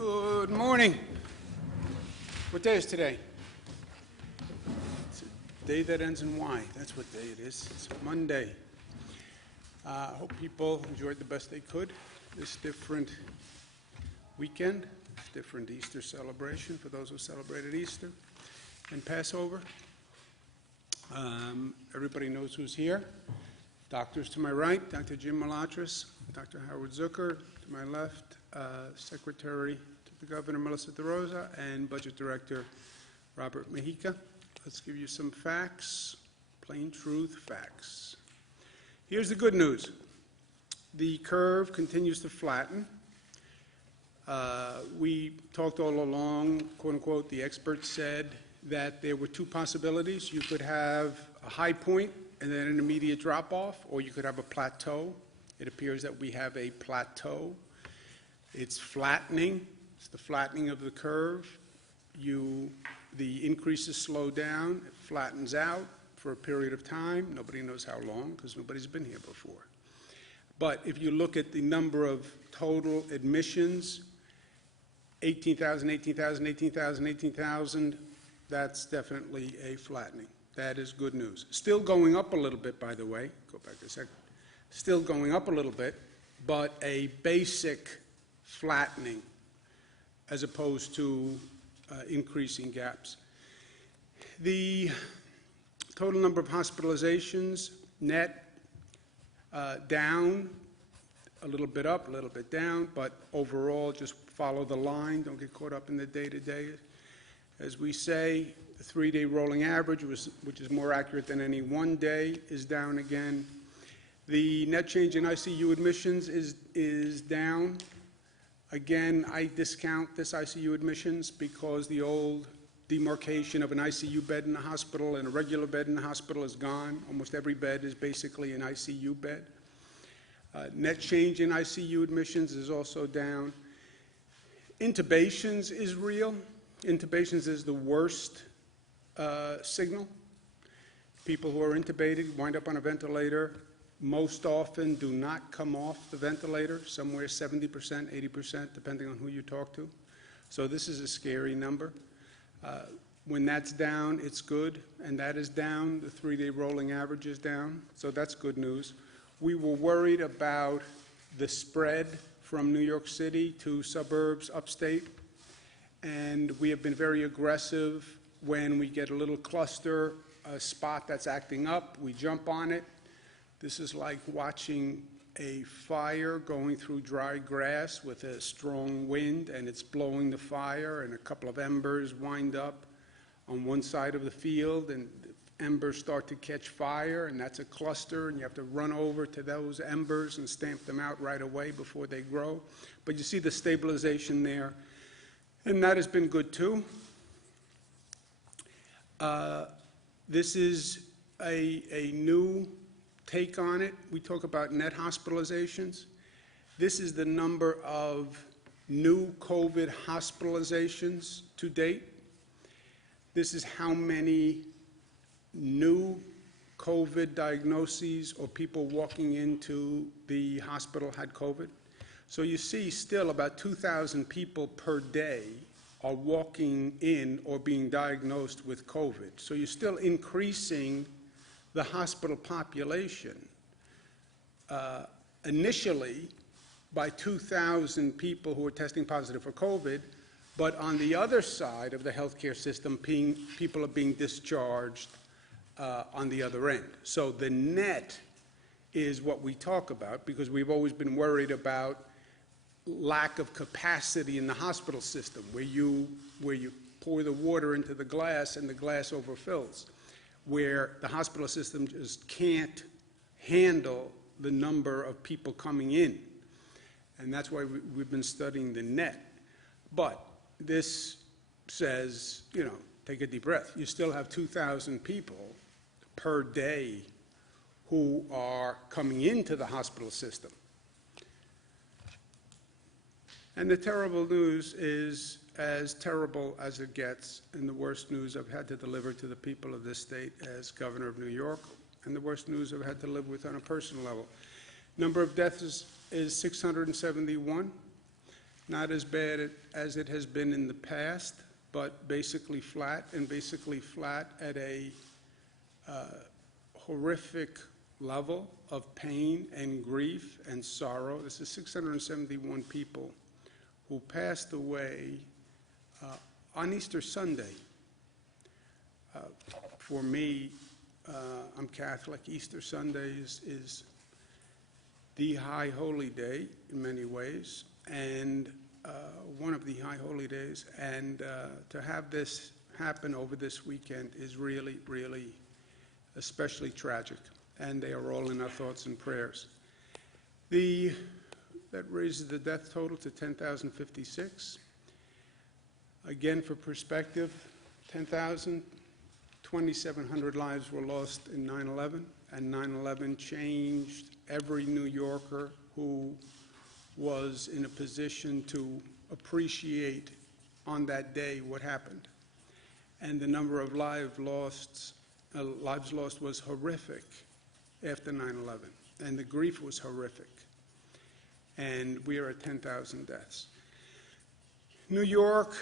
Good morning. What day is today? It's a day that ends in Y. That's what day it is. It's Monday. Hope people enjoyed the best they could this different weekend, different Easter celebration for those who celebrated Easter and Passover. Everybody knows who's here. Doctors to my right, Dr. Jim Malatras, Dr. Howard Zucker to my left, Secretary to the Governor Melissa DeRosa, and Budget Director Robert Mejica. Let's give you some facts, plain truth facts. Here's the good news. The curve continues to flatten. We talked all along, quote unquote, the experts said that there were two possibilities. You could have a high point and then an immediate drop off, or you could have a plateau. It appears that we have a plateau. It's flattening. It's the flattening of the curve. The increases slow down. It flattens out for a period of time. Nobody knows how long because nobody's been here before. But if you look at the number of total admissions, 18,000, 18,000, 18,000, 18,000, that's definitely a flattening. That is good news. Still going up a little bit, by the way. Go back a second. Still going up a little bit, but a basic flattening as opposed to increasing gaps. The total number of hospitalizations, net, down, a little bit up, a little bit down, but overall just follow the line. Don't get caught up in the day-to-day. As we say, the 3-day rolling average, which is more accurate than any one day, is down again. The net change in ICU admissions is down. Again, I discount this ICU admissions because the old demarcation of an ICU bed in the hospital and a regular bed in the hospital is gone. Almost every bed is basically an ICU bed. Net change in ICU admissions is also down. Intubations is real. Intubations is the worst signal. People who are intubated wind up on a ventilator most often do not come off the ventilator, somewhere 70%, 80%, depending on who you talk to. So this is a scary number. When that's down, it's good, and that is down. The 3-day rolling average is down, so that's good news. We were worried about the spread from New York City to suburbs upstate, and we have been very aggressive. When we get a little cluster, a spot that's acting up, we jump on it. This is like watching a fire going through dry grass with a strong wind, and it's blowing the fire, and a couple of embers wind up on one side of the field, and the embers start to catch fire, and that's a cluster, and you have to run over to those embers and stamp them out right away before they grow. But you see the stabilization there, and that has been good too. This is a new take on it. We talk about net hospitalizations. This is the number of new COVID hospitalizations to date. This is how many new COVID diagnoses or people walking into the hospital had COVID. So you see still about 2,000 people per day are walking in or being diagnosed with COVID. So you're still increasing the hospital population initially by 2,000 people who are testing positive for COVID, but on the other side of the healthcare system, people are being discharged on the other end. So the net is what we talk about because we've always been worried about lack of capacity in the hospital system where you pour the water into the glass and the glass overfills, where the hospital system just can't handle the number of people coming in. And that's why we've been studying the net. But this says, take a deep breath. You still have 2,000 people per day who are coming into the hospital system. And the terrible news is as terrible as it gets, and the worst news I've had to deliver to the people of this state as governor of New York, and the worst news I've had to live with on a personal level. Number of deaths is 671. Not as bad as it has been in the past, but basically flat, and basically flat at a horrific level of pain and grief and sorrow. This is 671 people who passed away on Easter Sunday. For me, I'm Catholic. Easter Sunday is the high holy day in many ways, and one of the high holy days. And to have this happen over this weekend is really, really especially tragic. And they are all in our thoughts and prayers. That raises the death total to 10,056. Again, for perspective, 2,700 lives were lost in 9/11, and 9/11 changed every New Yorker who was in a position to appreciate on that day what happened. And the number of lives lost was horrific after 9/11, and the grief was horrific. And we are at 10,000 deaths. New York,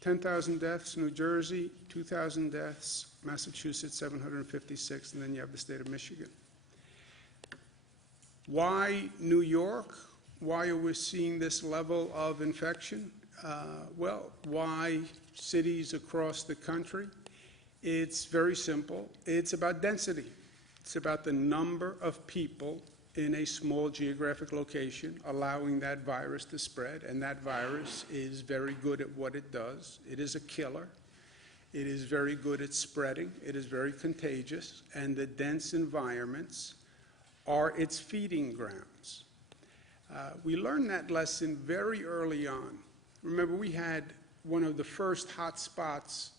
10,000 deaths. New Jersey, 2,000 deaths. Massachusetts, 756, and then you have the state of Michigan. Why New York? Why are we seeing this level of infection? Well, why cities across the country? It's very simple. It's about density. It's about the number of people in a small geographic location allowing that virus to spread, and that virus is very good at what it does. It is a killer. It is very good at spreading. It is very contagious, and the dense environments are its feeding grounds. We learned that lesson very early on. Remember, we had one of the first hot spots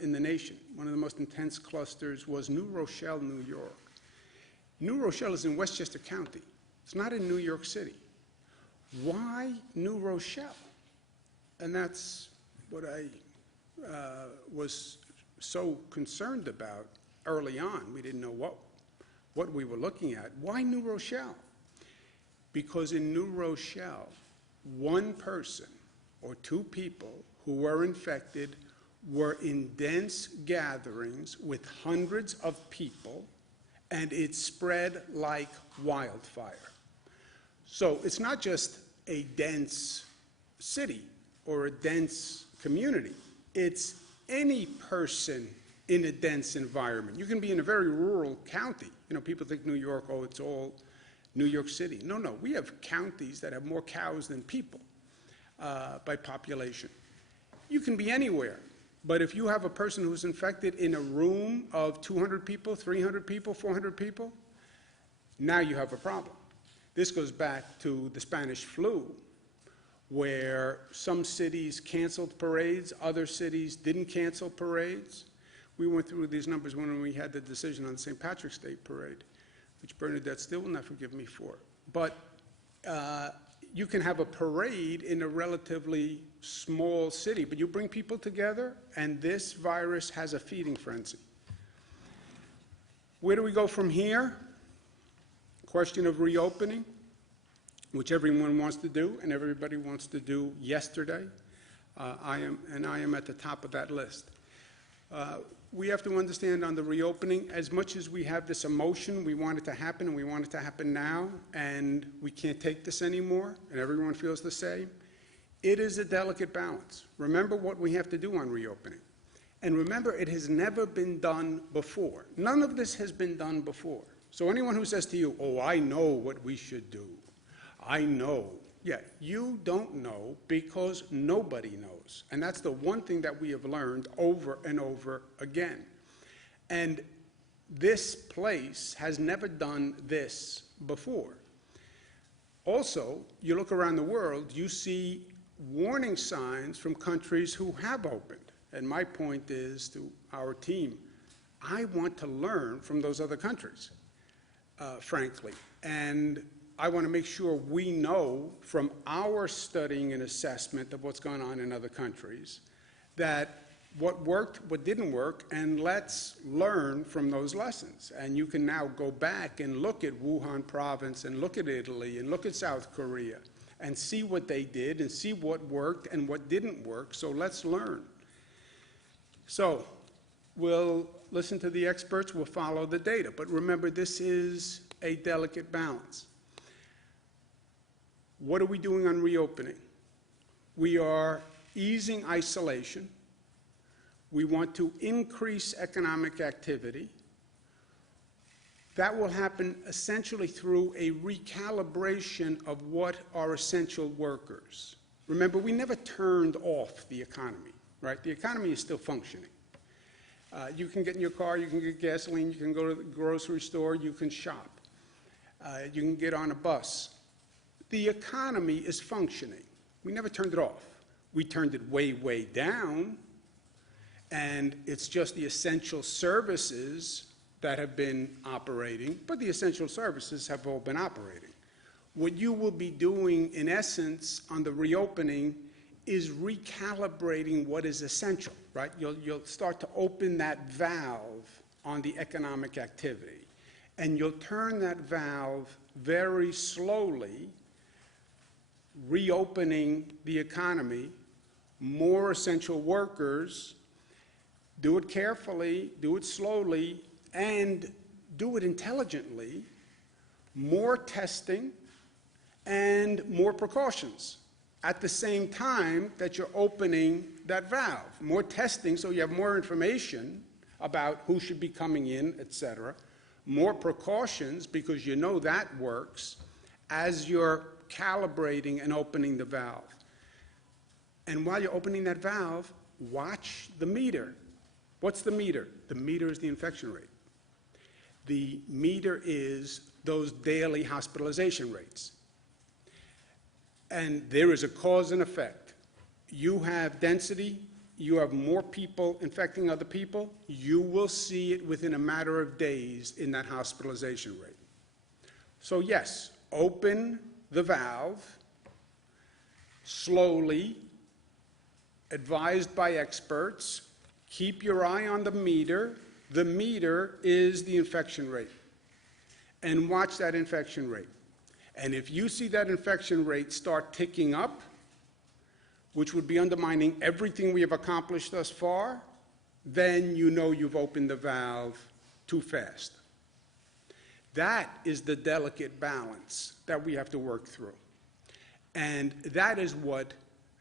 in the nation. One of the most intense clusters was New Rochelle, New York. New Rochelle is in Westchester County. It's not in New York City. Why New Rochelle? And that's what I was so concerned about early on. We didn't know what we were looking at. Why New Rochelle? Because in New Rochelle, one person or two people who were infected were in dense gatherings with hundreds of people, and it spread like wildfire. So it's not just a dense city or a dense community. It's any person in a dense environment. You can be in a very rural county. You know, people think New York, oh, it's all New York City. No, no, we have counties that have more cows than people by population. You can be anywhere. But if you have a person who's infected in a room of 200 people, 300 people, 400 people, now you have a problem. This goes back to the Spanish flu, where some cities canceled parades, other cities didn't cancel parades. We went through these numbers when we had the decision on the St. Patrick's Day parade, which Bernadette still will not forgive me for. But you can have a parade in a relatively small city, but you bring people together, and this virus has a feeding frenzy. Where do we go from here? Question of reopening, which everyone wants to do, and everybody wants to do yesterday. I am at the top of that list. We have to understand on the reopening, as much as we have this emotion, we want it to happen, and we want it to happen now, and we can't take this anymore, and everyone feels the same, it is a delicate balance. Remember what we have to do on reopening. And remember, it has never been done before. None of this has been done before. So anyone who says to you, oh, I know what we should do, I know. Yeah, you don't know because nobody knows. And that's the one thing that we have learned over and over again. And this place has never done this before. Also, you look around the world, you see warning signs from countries who have opened. And my point is to our team, I want to learn from those other countries, frankly. And I want to make sure we know from our studying and assessment of what's going on in other countries that what worked, what didn't work, and let's learn from those lessons. And you can now go back and look at Wuhan province and look at Italy and look at South Korea and see what they did and see what worked and what didn't work. So let's learn. So we'll listen to the experts, we'll follow the data. But remember, this is a delicate balance. What are we doing on reopening? We are easing isolation. We want to increase economic activity. That will happen essentially through a recalibration of what are essential workers. Remember, we never turned off the economy, right? The economy is still functioning. You can get in your car, you can get gasoline, you can go to the grocery store, you can shop. You can get on a bus. The economy is functioning. We never turned it off. We turned it way, way down, and it's just the essential services that have been operating, but the essential services have all been operating. What you will be doing, in essence, on the reopening is recalibrating what is essential, right? You'll start to open that valve on the economic activity, and you'll turn that valve very slowly, reopening the economy, more essential workers. Do it carefully, do it slowly, and do it intelligently, more testing and more precautions at the same time that you're opening that valve. More testing so you have more information about who should be coming in, et cetera. More precautions because you know that works as you're calibrating and opening the valve. And while you're opening that valve, watch the meter. What's the meter? The meter is the infection rate. The meter is those daily hospitalization rates. And there is a cause and effect. You have density, you have more people infecting other people, you will see it within a matter of days in that hospitalization rate. So yes, open the valve slowly, advised by experts. Keep your eye on the meter. The meter is the infection rate. And watch that infection rate. And if you see that infection rate start ticking up, which would be undermining everything we have accomplished thus far, then you know you've opened the valve too fast. That is the delicate balance that we have to work through. And that is what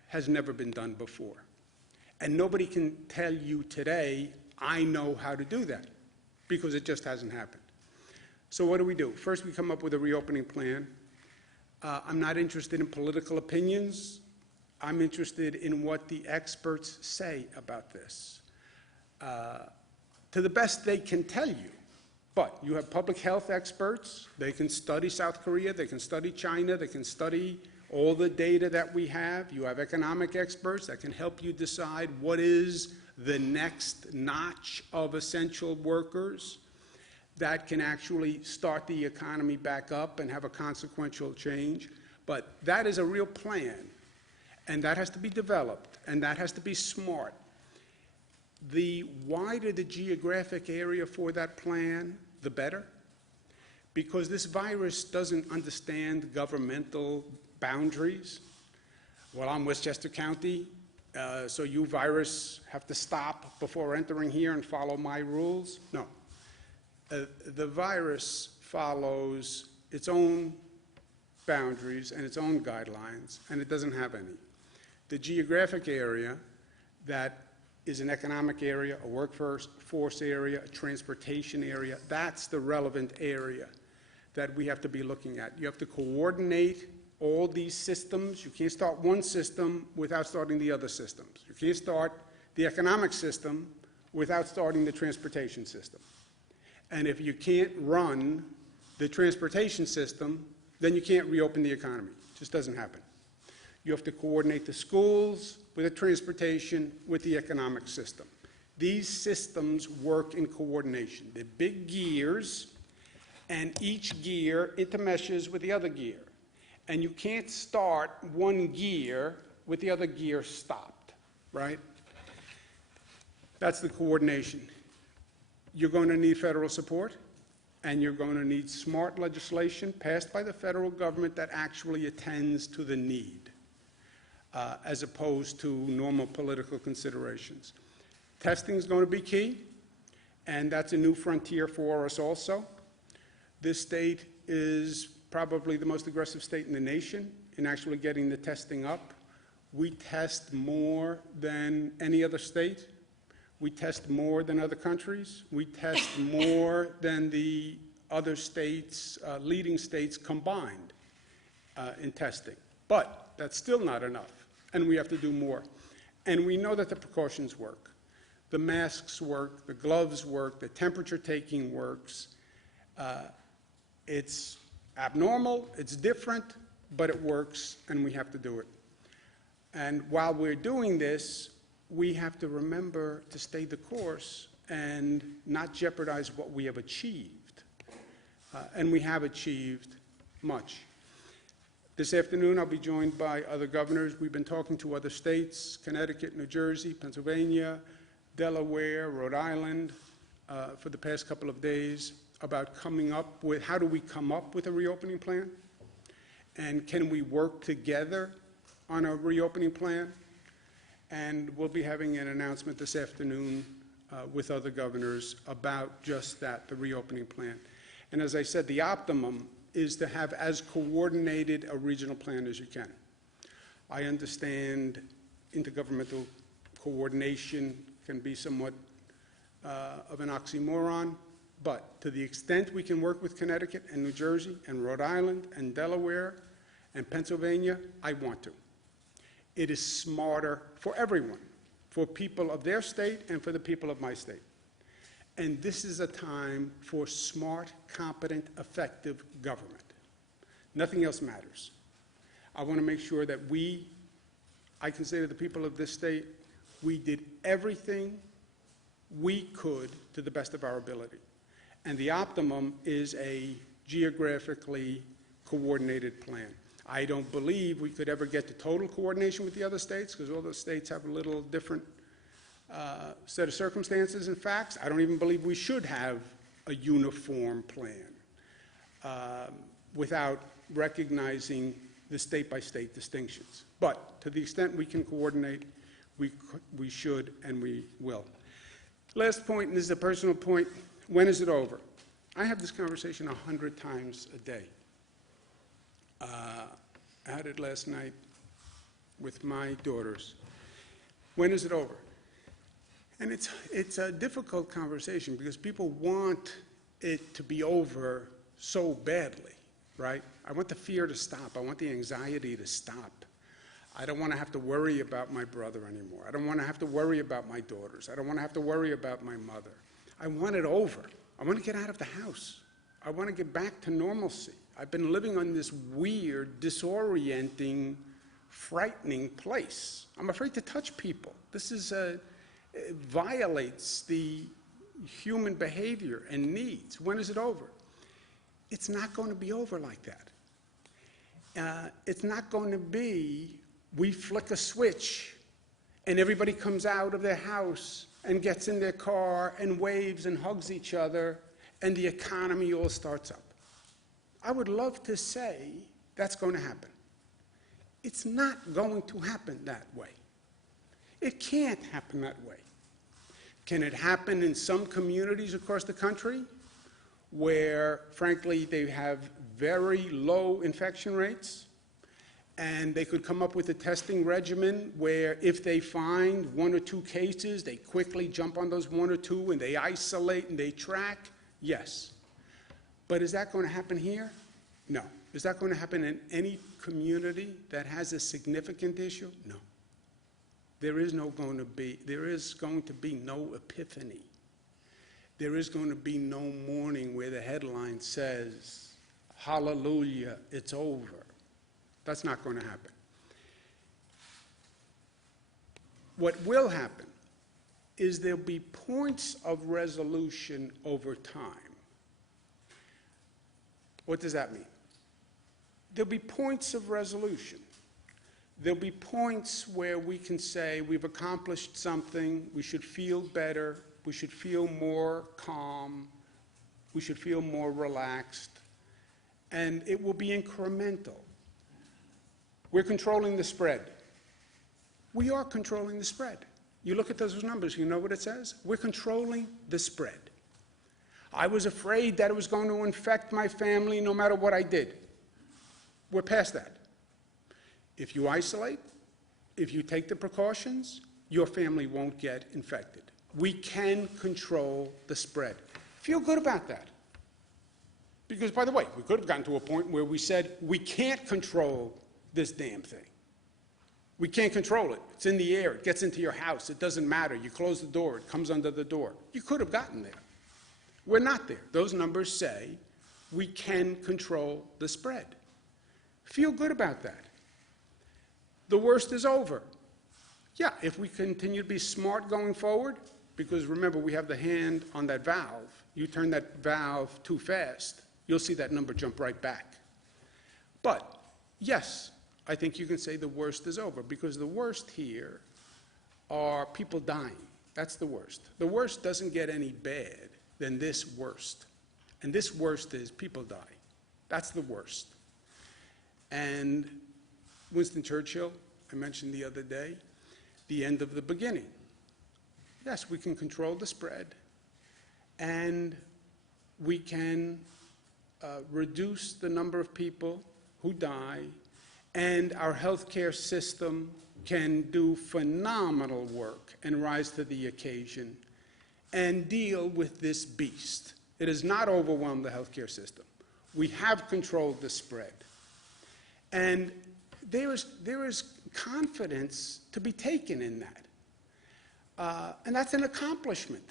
has never been done before. And nobody can tell you today, I know how to do that, because it just hasn't happened. So what do? First, we come up with a reopening plan. I'm not interested in political opinions. I'm interested in what the experts say about this. To the best they can tell you. But you have public health experts. They can study South Korea. They can study China. They can study all the data that we have. You have economic experts that can help you decide what is the next notch of essential workers that can actually start the economy back up and have a consequential change. But that is a real plan, and that has to be developed, and that has to be smart. The wider the geographic area for that plan, the better, because this virus doesn't understand governmental boundaries. Well, I'm Westchester County, so you virus have to stop before entering here and follow my rules. No. The virus follows its own boundaries and its own guidelines, and it doesn't have any. The geographic area that is an economic area, a workforce area, a transportation area, that's the relevant area that we have to be looking at. You have to coordinate all these systems. You can't start one system without starting the other systems. You can't start the economic system without starting the transportation system. And if you can't run the transportation system, then you can't reopen the economy. It just doesn't happen. You have to coordinate the schools with the transportation, with the economic system. These systems work in coordination. They're big gears, and each gear intermeshes with the other gear. And you can't start one gear with the other gear stopped, right? That's the coordination. You're going to need federal support. And you're going to need smart legislation passed by the federal government that actually attends to the need, as opposed to normal political considerations. Testing is going to be key, and that's a new frontier for us also. This state is probably the most aggressive state in the nation in actually getting the testing up. We test more than any other state. We test more than other countries. We test more than the other states, leading states combined in testing. But that's still not enough, and we have to do more. And we know that the precautions work. The masks work, the gloves work, the temperature taking works. It's abnormal, it's different, but it works, and we have to do it. And while we're doing this, we have to remember to stay the course and not jeopardize what we have achieved. And we have achieved much. This afternoon, I'll be joined by other governors. We've been talking to other states, Connecticut, New Jersey, Pennsylvania, Delaware, Rhode Island, for the past couple of days about coming up with, how do we come up with a reopening plan? And can we work together on a reopening plan? And we'll be having an announcement this afternoon with other governors about just that, the reopening plan. And as I said, the optimum is to have as coordinated a regional plan as you can. I understand intergovernmental coordination can be somewhat of an oxymoron, but to the extent we can work with Connecticut and New Jersey and Rhode Island and Delaware and Pennsylvania, I want to. It is smarter for everyone, for people of their state and for the people of my state. And this is a time for smart, competent, effective government. Nothing else matters. I want to make sure that I can say to the people of this state, we did everything we could to the best of our ability. And the optimum is a geographically coordinated plan. I don't believe we could ever get to total coordination with the other states, because all the states have a little different set of circumstances and facts. I don't even believe we should have a uniform plan without recognizing the state-by-state distinctions. But to the extent we can coordinate, we should and we will. Last point, and this is a personal point, when is it over? I have this conversation 100 times a day. I had it last night with my daughters. When is it over? And it's a difficult conversation because people want it to be over so badly, right? I want the fear to stop. I want the anxiety to stop. I don't want to have to worry about my brother anymore. I don't want to have to worry about my daughters. I don't want to have to worry about my mother. I want it over. I want to get out of the house. I want to get back to normalcy. I've been living on this weird, disorienting, frightening place. I'm afraid to touch people. This is it violates the human behavior and needs. When is it over? It's not going to be over like that. It's not going to be we flick a switch and everybody comes out of their house and gets in their car and waves and hugs each other and the economy all starts up. I would love to say that's going to happen. It's not going to happen that way. It can't happen that way. Can it happen in some communities across the country where, frankly, they have very low infection rates, and they could come up with a testing regimen where if they find 1 or 2 cases, they quickly jump on those 1 or 2 and they isolate and they track? Yes. But is that going to happen here? No. Is that going to happen in any community that has a significant issue? No. There is going to be no epiphany. There is going to be no morning where the headline says, hallelujah, it's over. That's not going to happen. What will happen is there'll be points of resolution over time. What does that mean? There'll be points of resolution. There'll be points where we can say we've accomplished something, we should feel better, we should feel more calm, We should feel more relaxed, and it will be incremental. We're controlling the spread. We are controlling the spread. You look at those numbers, you know what it says? We're controlling the spread. I was afraid that it was going to infect my family no matter what I did. We're past that. If you isolate, if you take the precautions, your family won't get infected. We can control the spread. Feel good about that. Because, by the way, we could have gotten to a point where we said, we can't control this damn thing. We can't control it. It's in the air. It gets into your house. It doesn't matter. You close the door. It comes under the door. You could have gotten there. We're not there. Those numbers say we can control the spread. Feel good about that. The worst is over. Yeah, if we continue to be smart going forward, because remember, we have the hand on that valve. You turn that valve too fast, you'll see that number jump right back. But, yes, I think you can say the worst is over, because the worst here are people dying. That's the worst. The worst doesn't get any bad than this worst. And this worst is people die. That's the worst. And Winston Churchill, I mentioned the other day, the end of the beginning. Yes, we can control the spread, and we can reduce the number of people who die, and our healthcare system can do phenomenal work and rise to the occasion and deal with this beast. It has not overwhelmed the healthcare system. We have controlled the spread. And there is confidence to be taken in that. And that's an accomplishment.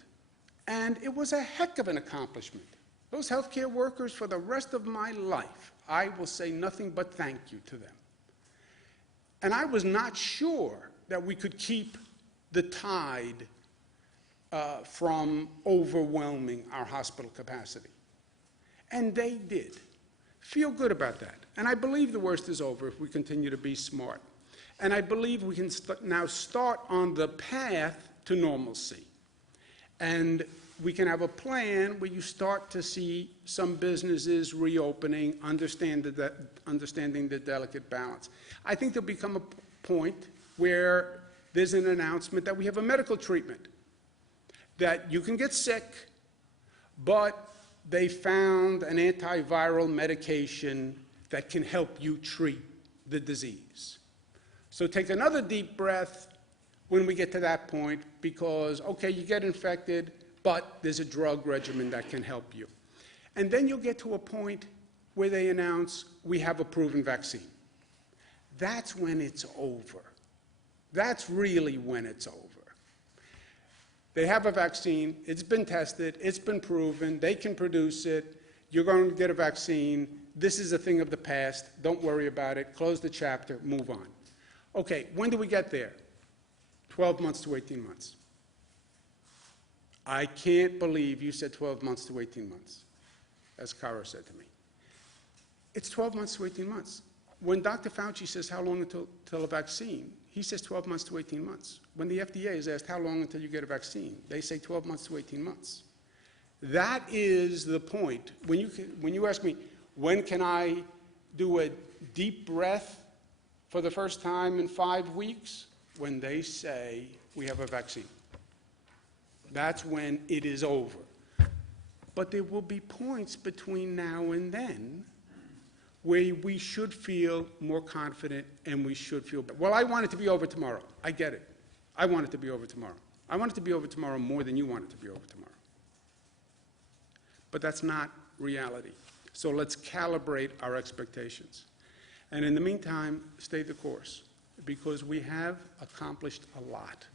And it was a heck of an accomplishment. Those healthcare workers, for the rest of my life, I will say nothing but thank you to them. And I was not sure that we could keep the tide from overwhelming our hospital capacity. And they did. Feel good about that. And I believe the worst is over if we continue to be smart. And I believe we can now start on the path to normalcy. And we can have a plan where you start to see some businesses reopening, understanding the delicate balance. I think there'll become a point where there's an announcement that we have a medical treatment, that you can get sick, but they found an antiviral medication that can help you treat the disease. So take another deep breath when we get to that point, because, okay, you get infected, but there's a drug regimen that can help you. And then you'll get to a point where they announce, we have a proven vaccine. That's when it's over. That's really when it's over. They have a vaccine, it's been tested, it's been proven, they can produce it, you're going to get a vaccine, this is a thing of the past, don't worry about it, close the chapter, move on. Okay, when do we get there? 12 months to 18 months. I can't believe you said 12 months to 18 months, as Cara said to me. It's 12 months to 18 months. When Dr. Fauci says how long until a vaccine, he says 12 months to 18 months. When the FDA is asked how long until you get a vaccine, they say 12 months to 18 months. That is the point. When you ask me, when can I do a deep breath for the first time in 5 weeks? When they say we have a vaccine. That's when it is over. But there will be points between now and then where we should feel more confident and we should feel better. Well, I want it to be over tomorrow. I get it. I want it to be over tomorrow. I want it to be over tomorrow more than you want it to be over tomorrow. But that's not reality. So let's calibrate our expectations. And in the meantime, stay the course, because we have accomplished a lot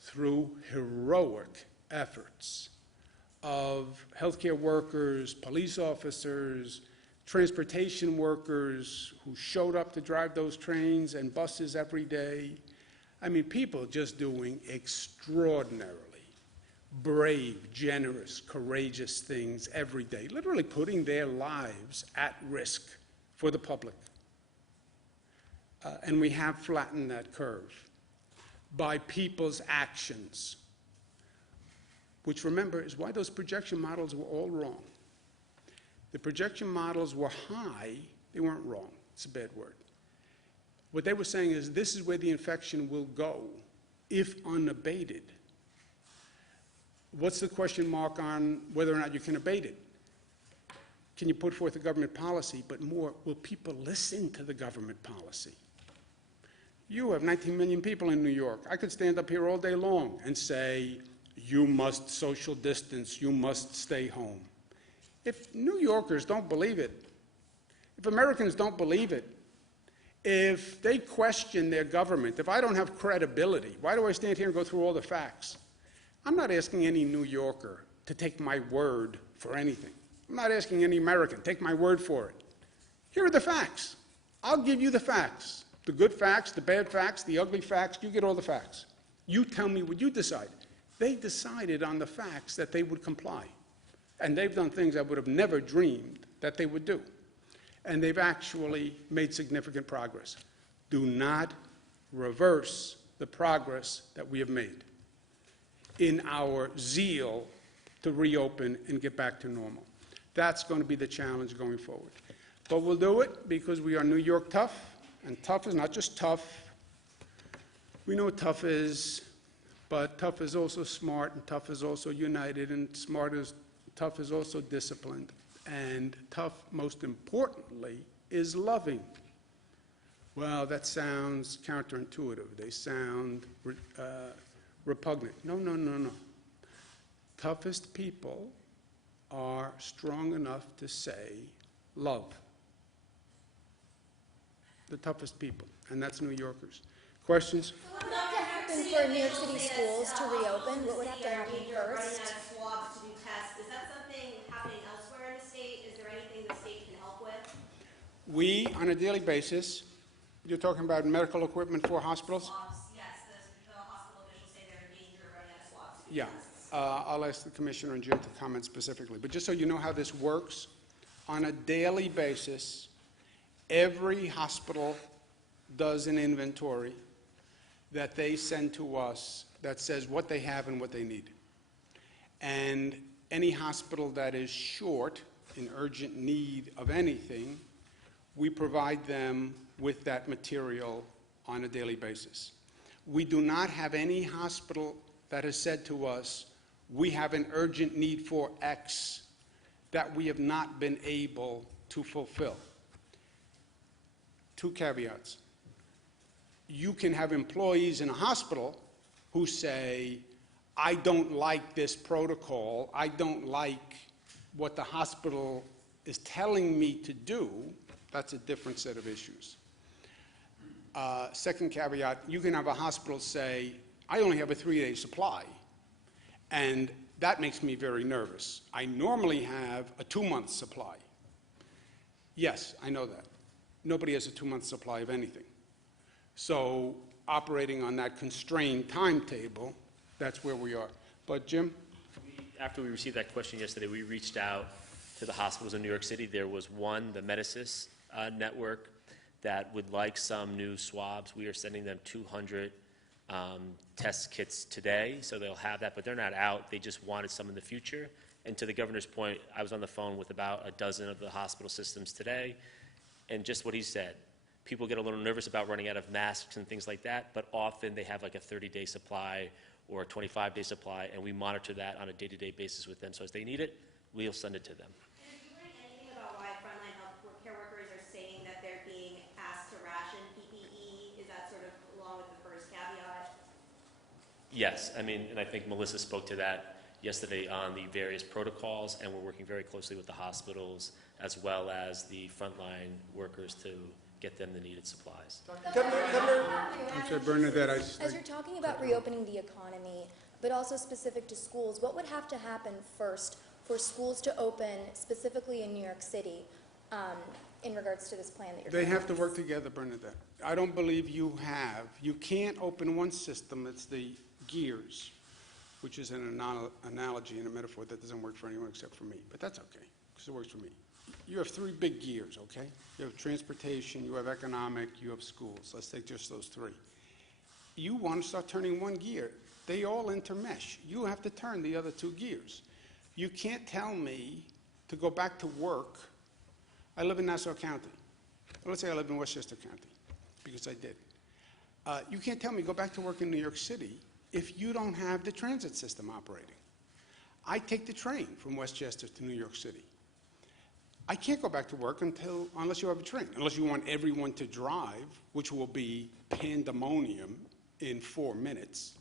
through heroic efforts of healthcare workers, police officers, transportation workers who showed up to drive those trains and buses every day. I mean, people just doing extraordinarily brave, generous, courageous things every day, literally putting their lives at risk for the public. And we have flattened that curve by people's actions. which, remember, is why those projection models were all wrong. The projection models were high. They weren't wrong. It's a bad word. What they were saying is this is where the infection will go if unabated. What's the question mark on whether or not you can abate it? Can you put forth a government policy? But more, will people listen to the government policy? You have 19 million people in New York. I could stand up here all day long and say, you must social distance, you must stay home. If New Yorkers don't believe it, if Americans don't believe it, if they question their government, if I don't have credibility, why do I stand here and go through all the facts? I'm not asking any New Yorker to take my word for anything. I'm not asking any American, take my word for it. Here are the facts. I'll give you the facts. The good facts, the bad facts, the ugly facts, you get all the facts. You tell me what you decide. They decided on the facts that they would comply. And they've done things I would have never dreamed that they would do. And they've actually made significant progress. Do not reverse the progress that we have made in our zeal to reopen and get back to normal. That's going to be the challenge going forward. But we'll do it because we are New York tough, and tough is not just tough. We know what tough is, but tough is also smart, and tough is also united, and tough is also disciplined, and tough, most importantly, is loving. Well, that sounds counterintuitive. They sound repugnant. No, no, no, no. Toughest people are strong enough to say love. The toughest people, and that's New Yorkers. Questions? So what would have to happen for New York City schools to reopen? What would have to happen first? Swabs to do tests. Is that something happening elsewhere in the state? Is there anything the state can help with? We, on a daily basis, you're talking about medical equipment for hospitals? Swabs, yes. The hospital officials say they're in danger of running out of swabs to do Yeah. tests. I'll ask the Commissioner and Jim to comment specifically. But just so you know how this works, on a daily basis, every hospital does an inventory that they send to us that says what they have and what they need. And any hospital that is short, in urgent need of anything, we provide them with that material on a daily basis. We do not have any hospital that has said to us, we have an urgent need for X that we have not been able to fulfill. Two caveats. You can have employees in a hospital who say, I don't like this protocol, I don't like what the hospital is telling me to do. That's a different set of issues. Second caveat, you can have a hospital say, I only have a 3-day supply, and that makes me very nervous. I normally have a 2-month supply. Yes, I know that. Nobody has a 2-month supply of anything. So operating on that constrained timetable, that's where we are. But Jim? After we received that question yesterday, we reached out to the hospitals in New York City. There was one, the Medicis network, that would like some new swabs. We are sending them 200 test kits today, so they'll have that, but they're not out. They just wanted some in the future. And to the governor's point, I was on the phone with about a dozen of the hospital systems today, and just what he said. People get a little nervous about running out of masks and things like that, but often they have like a 30-day supply or a 25-day supply, and we monitor that on a day-to-day basis with them. So as they need it, we'll send it to them. And have you learned anything about why frontline health care workers are saying that they're being asked to ration PPE? Is that sort of along with the first caveat? Yes, I mean, and I think Melissa spoke to that yesterday on the various protocols, and we're working very closely with the hospitals as well as the frontline workers to get them the needed supplies. I'm sorry, Bernadette, As you're talking about reopening the economy, but also specific to schools, what would have to happen first for schools to open, specifically in New York City, in regards to this plan that you're they have to work together, Bernadette. I don't believe you can't open one system, it's the gears, which is an analogy and a metaphor that doesn't work for anyone except for me, but that's okay, because it works for me. You have 3 big gears, okay? You have transportation, you have economic, you have schools. Let's take just those 3. You want to start turning one gear. They all intermesh. You have to turn the other two gears. You can't tell me to go back to work. I live in Nassau County. Well, let's say I live in Westchester County, because I did. You can't tell me go back to work in New York City if you don't have the transit system operating. I take the train from Westchester to New York City. I can't go back to work unless you have a train, unless you want everyone to drive, which will be pandemonium in 4 minutes.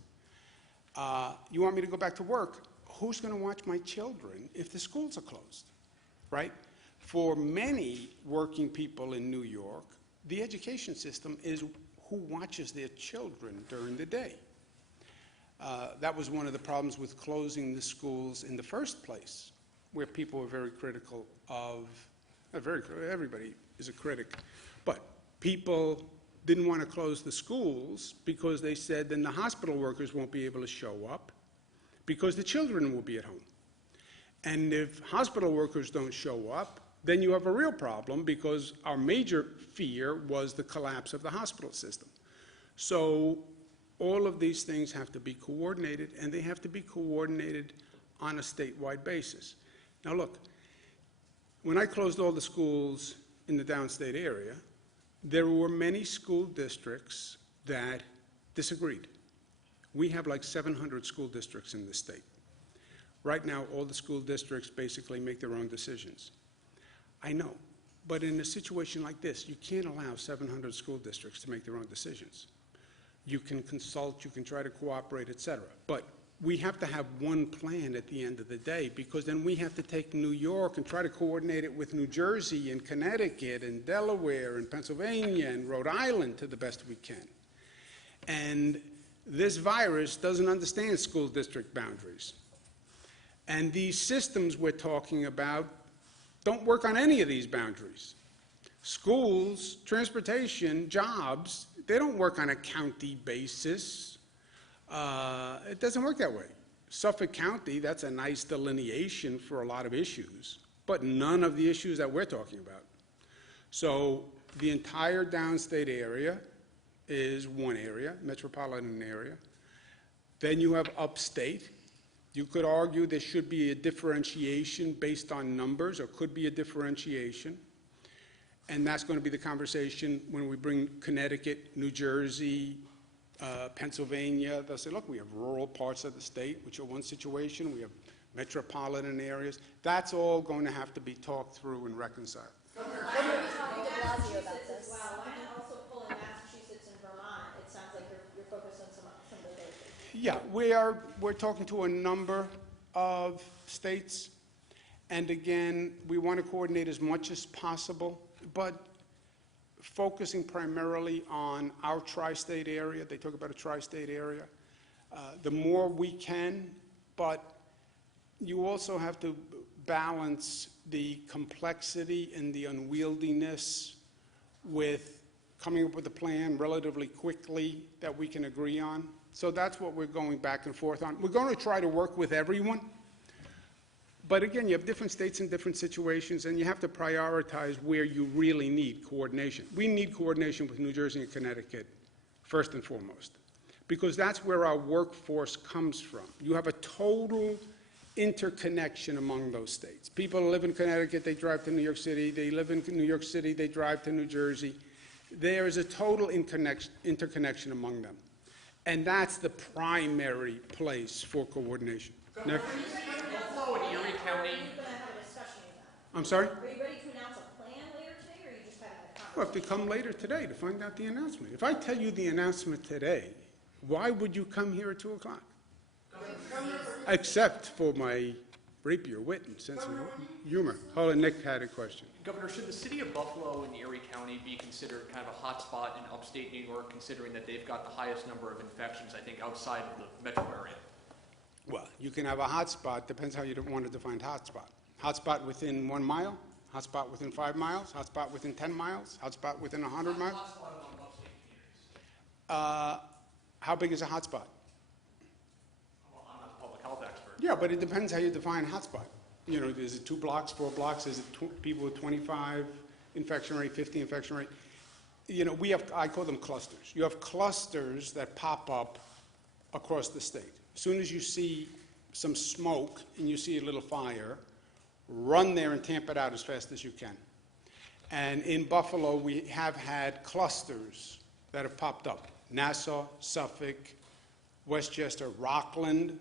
You want me to go back to work? Who's going to watch my children if the schools are closed, right? For many working people in New York, the education system is who watches their children during the day. That was one of the problems with closing the schools in the first place, where people were very critical of, everybody is a critic, but people didn't want to close the schools because they said then the hospital workers won't be able to show up because the children will be at home. And if hospital workers don't show up, then you have a real problem, because our major fear was the collapse of the hospital system. So all of these things have to be coordinated, and they have to be coordinated on a statewide basis. Now look, when I closed all the schools in the downstate area, there were many school districts that disagreed. We have like 700 school districts in this state. Right now, all the school districts basically make their own decisions. I know, but in a situation like this, you can't allow 700 school districts to make their own decisions. You can consult, you can try to cooperate, et cetera, but we have to have one plan at the end of the day, because then we have to take New York and try to coordinate it with New Jersey and Connecticut and Delaware and Pennsylvania and Rhode Island to the best we can. And this virus doesn't understand school district boundaries. And these systems we're talking about don't work on any of these boundaries. Schools, transportation, jobs, they don't work on a county basis. It doesn't work that way. Suffolk County, that's a nice delineation for a lot of issues, but none of the issues that we're talking about. So the entire downstate area is one area, metropolitan area. Then you have upstate. You could argue there should be a differentiation based on numbers, or could be a differentiation. And that's going to be the conversation when we bring Connecticut, New Jersey, Pennsylvania. They'll say, look, we have rural parts of the state, which are one situation. We have metropolitan areas. That's all going to have to be talked through and reconciled. We're going to be talking to Blasio about this. Wow, why not also pull in Massachusetts and Vermont? It sounds like you're focused on some of those areas. Yeah, we're talking to a number of states. And again, we want to coordinate as much as possible, but focusing primarily on our tri-state area. They talk about a tri-state area. The more we can, but you also have to balance the complexity and the unwieldiness with coming up with a plan relatively quickly that we can agree on. So that's what we're going back and forth on. We're going to try to work with everyone. But again, you have different states in different situations, and you have to prioritize where you really need coordination. We need coordination with New Jersey and Connecticut, first and foremost, because that's where our workforce comes from. You have a total interconnection among those states. People live in Connecticut, they drive to New York City. They live in New York City, they drive to New Jersey. There is a total interconnection among them. And that's the primary place for coordination. Next. Buffalo and Erie County. Are you going to have a discussion with that? I'm sorry? Are you ready to announce a plan later today, or are you just having a conversation? Well, if they come later today to find out the announcement. If I tell you the announcement today, why would you come here at 2 o'clock? Except for my rapier wit and sense of humor. Hold on, Nick had a question. Governor, should the city of Buffalo and Erie County be considered kind of a hotspot in upstate New York, considering that they've got the highest number of infections, I think, outside of the metro area? Well, you can have a hotspot, depends how you want to define hotspot. Hotspot within 1 mile, hotspot within 5 miles, hotspot within 10 miles, hotspot within 100 miles. Hotspot among upstate communities. How big is a hotspot? Well, I'm not a public health expert. Yeah, but it depends how you define hotspot. You know, is it 2 blocks, 4 blocks? Is it people with 25 infection rate, 50 infection rate? You know, I call them clusters. You have clusters that pop up across the state. As soon as you see some smoke and you see a little fire, run there and tamp it out as fast as you can. And in Buffalo, we have had clusters that have popped up. Nassau, Suffolk, Westchester, Rockland,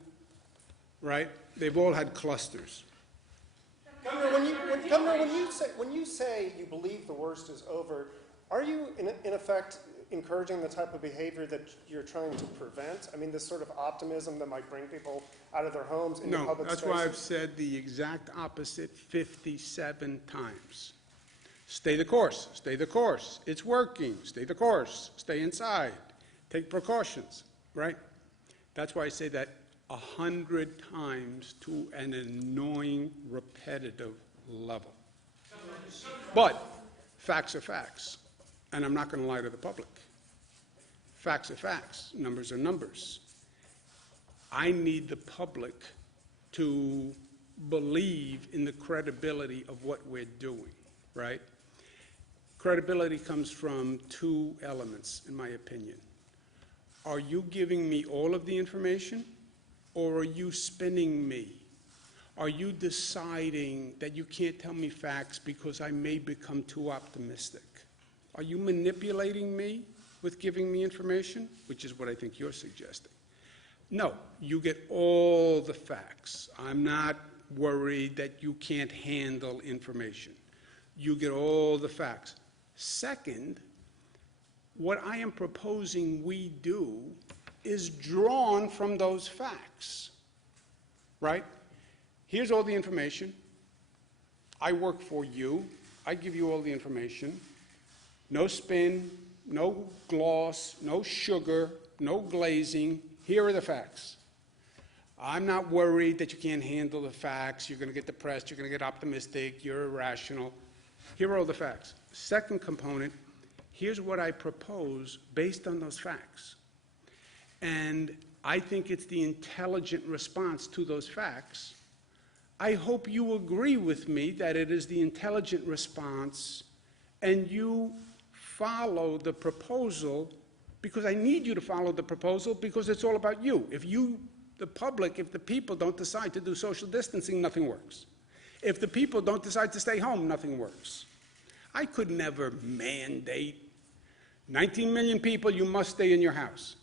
right? They've all had clusters. Governor, when you say you believe the worst is over, are you in effect encouraging the type of behavior that you're trying to prevent? I mean, this sort of optimism that might bring people out of their homes into No, public spaces? that's why I've said the exact opposite 57 times. Stay the course, stay the course. It's working, stay the course, stay inside, take precautions, right? That's why I say that 100 times to an annoying, repetitive level. But facts are facts, and I'm not going to lie to the public. Facts are facts, numbers are numbers. I need the public to believe in the credibility of what we're doing, right? Credibility comes from two elements, in my opinion. Are you giving me all of the information, or are you spinning me? Are you deciding that you can't tell me facts because I may become too optimistic? Are you manipulating me with giving me information, which is what I think you're suggesting? No, you get all the facts. I'm not worried that you can't handle information. You get all the facts. Second, what I am proposing we do is drawn from those facts, right? Here's all the information. I work for you. I give you all the information. No spin, no gloss, no sugar, no glazing. Here are the facts. I'm not worried that you can't handle the facts. You're going to get depressed. You're going to get optimistic. You're irrational. Here are all the facts. Second component, here's what I propose based on those facts. And I think it's the intelligent response to those facts. I hope you agree with me that it is the intelligent response and you follow the proposal, because I need you to follow the proposal because it's all about you. If you, the public, if the people don't decide to do social distancing, nothing works. If the people don't decide to stay home, nothing works. I could never mandate 19 million people, you must stay in your house.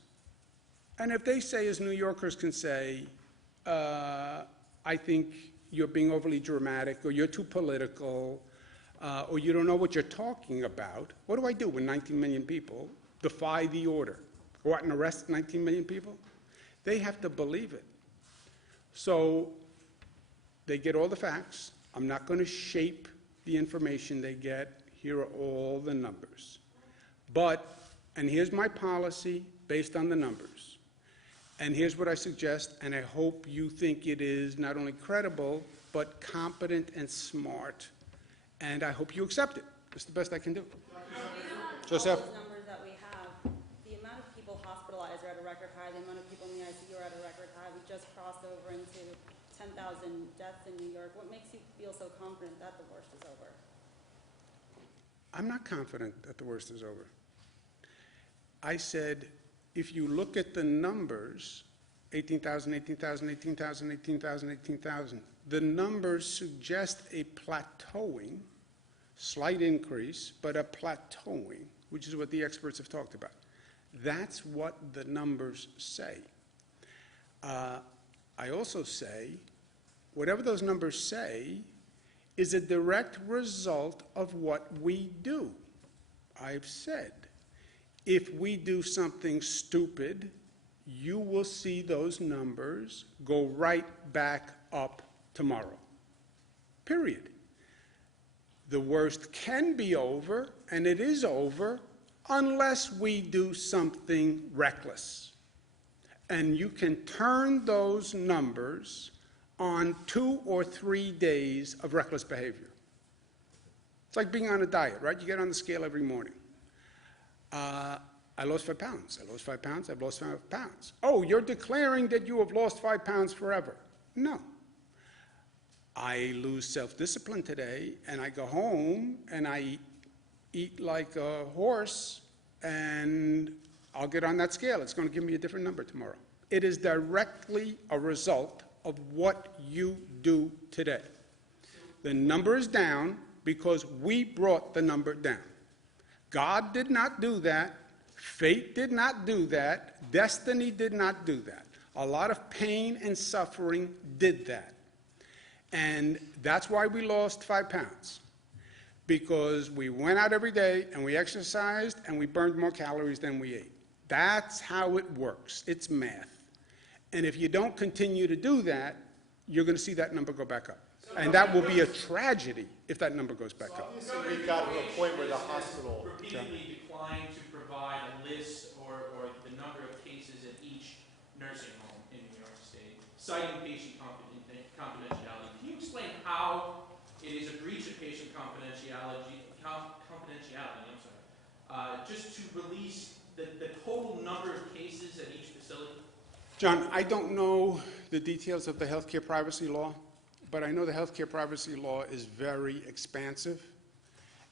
And if they say, as New Yorkers can say, I think you're being overly dramatic, or you're too political, or you don't know what you're talking about, what do I do when 19 million people defy the order? Go out and arrest 19 million people? They have to believe it. So they get all the facts. I'm not going to shape the information they get. Here are all the numbers. But, and here's my policy based on the numbers. And here's what I suggest, and I hope you think it is not only credible, but competent and smart. And I hope you accept it. It's the best I can do. Joseph? All those numbers that we have, the amount of people hospitalized are at a record high, the amount of people in the ICU are at a record high. We just crossed over into 10,000 deaths in New York. What makes you feel so confident that the worst is over? I'm not confident that the worst is over. I said, if you look at the numbers, 18,000, 18,000, 18,000, 18,000, 18,000, the numbers suggest a plateauing, slight increase, but a plateauing, which is what the experts have talked about. That's what the numbers say. I also say, whatever those numbers say is a direct result of what we do. I've said, if we do something stupid, you will see those numbers go right back up tomorrow. Period. The worst can be over, and it is over, unless we do something reckless. And you can turn those numbers on 2 or 3 days of reckless behavior. It's like being on a diet, right? You get on the scale every morning. I lost 5 pounds. I lost 5 pounds. I've lost 5 pounds. Oh, you're declaring that you have lost 5 pounds forever. No. I lose self-discipline today, and I go home, and I eat like a horse, and I'll get on that scale. It's going to give me a different number tomorrow. It is directly a result of what you do today. The number is down because we brought the number down. God did not do that. Fate did not do that. Destiny did not do that. A lot of pain and suffering did that. And that's why we lost 5 pounds. Because we went out every day and we exercised and we burned more calories than we ate. That's how it works. It's math. And if you don't continue to do that, you're going to see that number go back up. And that will be a tragedy if that number goes back up. Obviously, we've gotten to a point where the hospital, Repeatedly declined to provide a list or the number of cases at each nursing home in New York State, citing patient confidentiality. Can you explain how it is a breach of patient confidentiality, just to release the total number of cases at each facility? John, I don't know the details of the healthcare privacy law, but I know the healthcare privacy law is very expansive,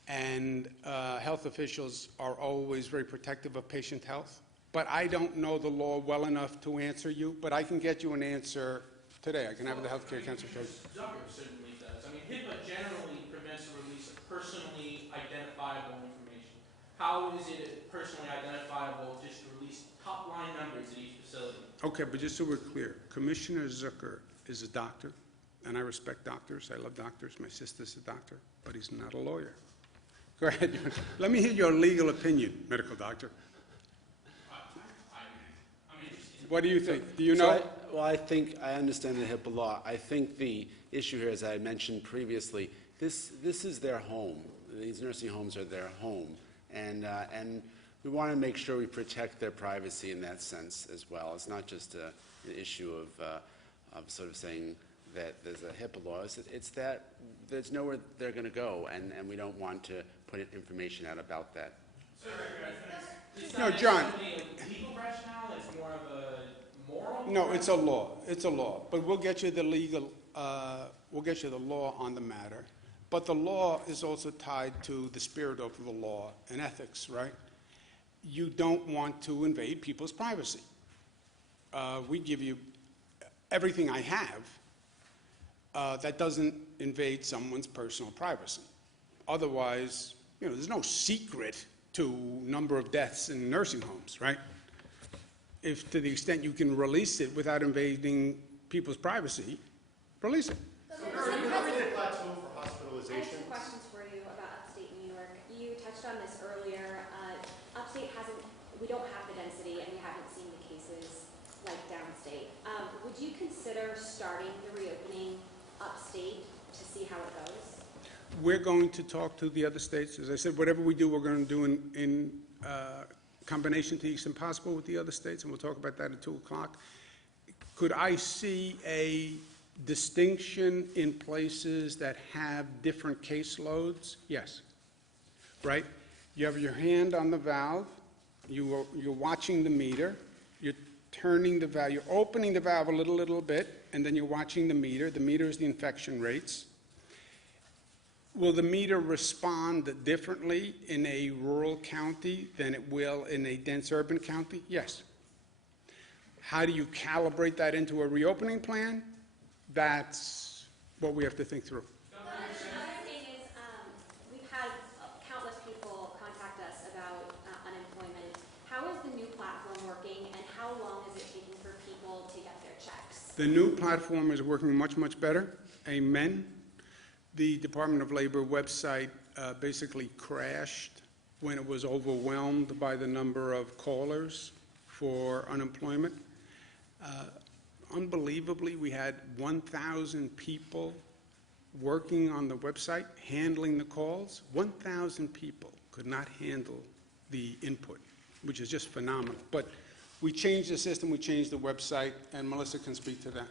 and health officials are always very protective of patient health. But I don't know the law well enough to answer you, but I can get you an answer today. I can have the healthcare council show you. Zucker certainly does. I mean, HIPAA generally prevents the release of personally identifiable information. How is it personally identifiable just to release top-line numbers at each facility? Okay, but just so we're clear, Commissioner Zucker is a doctor, and I respect doctors. I love doctors. My sister's a doctor, but he's not a lawyer. Go ahead. Let me hear your legal opinion, medical doctor. I'm interested. What do you think? Do you know? I think I understand the HIPAA law. I think the issue here, as I mentioned previously, this is their home. These nursing homes are their home, and we want to make sure we protect their privacy in that sense as well. It's not just an issue of sort of saying that there's a HIPAA law. It's that there's nowhere they're going to go, and we don't want to put information out about that. No, John. A legal rationale is more of a moral? No, it's a law. It's a law. But we'll get you the legal, we'll get you the law on the matter. But the law is also tied to the spirit of the law and ethics, right? You don't want to invade people's privacy. We give you everything I have that doesn't invade someone's personal privacy. Otherwise, there's no secret to number of deaths in nursing homes, right? If to the extent you can release it without invading people's privacy, release it. so are you having a plateau for I have hospitalization? some questions for you about upstate New York. You touched on this earlier. Upstate we don't have the density and we haven't seen the cases like downstate. Would you consider starting the reopening upstate to see how it goes? We're going to talk to the other states. As I said, whatever we do, we're going to do in combination to the extent possible with the other states, and we'll talk about that at 2 o'clock. Could I see a distinction in places that have different caseloads? Yes. Right? You have your hand on the valve. You're watching the meter. You're turning the valve. You're opening the valve a little bit, and then you're watching the meter. The meter is the infection rates. Will the meter respond differently in a rural county than it will in a dense urban county? Yes. How do you calibrate that into a reopening plan? That's what we have to think through. Another thing is, we've had countless people contact us about unemployment. How is the new platform working, and how long is it taking for people to get their checks? The new platform is working much better. Amen. The Department of Labor website basically crashed when it was overwhelmed by the number of callers for unemployment. Unbelievably, we had 1,000 people working on the website, handling the calls. 1,000 people could not handle the input, which is just phenomenal. But we changed the system, we changed the website, and Melissa can speak to that.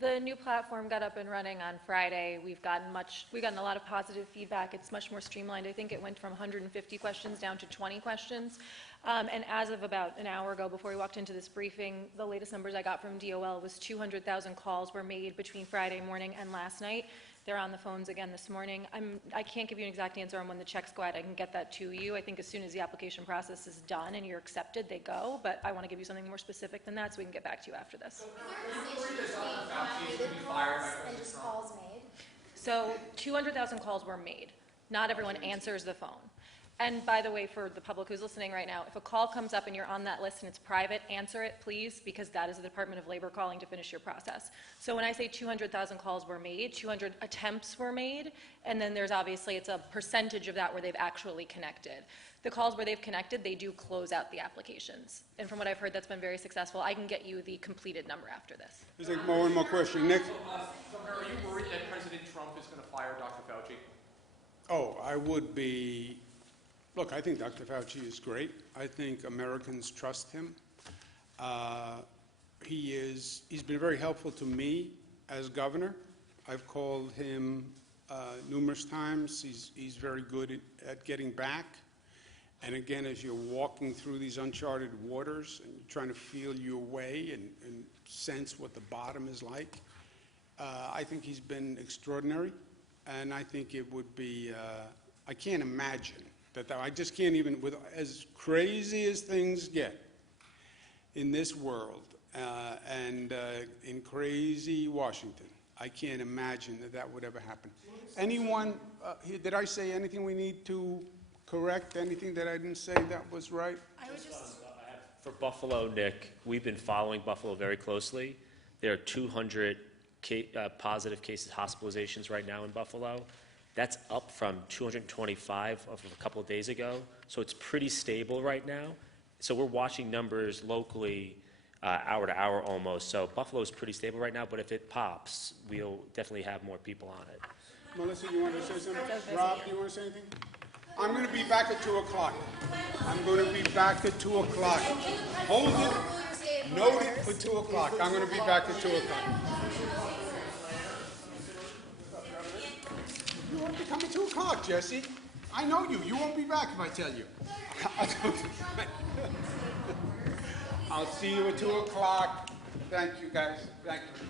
The new platform got up and running on Friday. We've gotten a lot of positive feedback. It's much more streamlined. I think it went from 150 questions down to 20 questions. And as of about an hour ago, before we walked into this briefing, the latest numbers I got from DOL was 200,000 calls were made between Friday morning and last night. They're on the phones again this morning. I can't give you an exact answer on when the checks go out. I can get that to you. I think as soon as the application process is done and you're accepted, they go. But I want to give you something more specific than that so we can get back to you after this. And just calls made? So 200,000 calls were made. Not everyone answers the phone. And by the way, for the public who's listening right now, if a call comes up and you're on that list and it's private, answer it, please, because that is the Department of Labor calling to finish your process. So when I say 200,000 calls were made, 200 attempts were made, and then there's obviously, it's a percentage of that where they've actually connected. The calls where they've connected, they do close out the applications. And from what I've heard, that's been very successful. I can get you the completed number after this. There's like one more question. Nick? Are you worried that President Trump is going to fire Dr. Fauci? Oh, I would be. Look, I think Dr. Fauci is great. I think Americans trust him. He's been very helpful to me as governor. I've called him numerous times. He's very good at getting back. And again, as you're walking through these uncharted waters and you're trying to feel your way and sense what the bottom is like, I think he's been extraordinary. And I think it would be, I can't imagine I just can't even, with as crazy as things get in this world and in crazy Washington, I can't imagine that would ever happen. Anyone, did I say anything we need to correct? Anything that I didn't say that was right? I would just... For Buffalo, Nick, we've been following Buffalo very closely. There are 200 positive cases, hospitalizations right now in Buffalo. That's up from 225 of a couple of days ago. So it's pretty stable right now. So we're watching numbers locally hour to hour almost. So Buffalo is pretty stable right now, but if it pops, we'll definitely have more people on it. Melissa, you want to say something? Rob, do you want to say anything? I'm going to be back at 2 o'clock. I'm going to be back at 2 o'clock. Hold it. Note it for 2 o'clock. I'm going to be back at 2 o'clock. You won't be coming 2 o'clock, Jesse. I know you. You won't be back if I tell you. I'll see you at 2 o'clock. Thank you, guys. Thank you.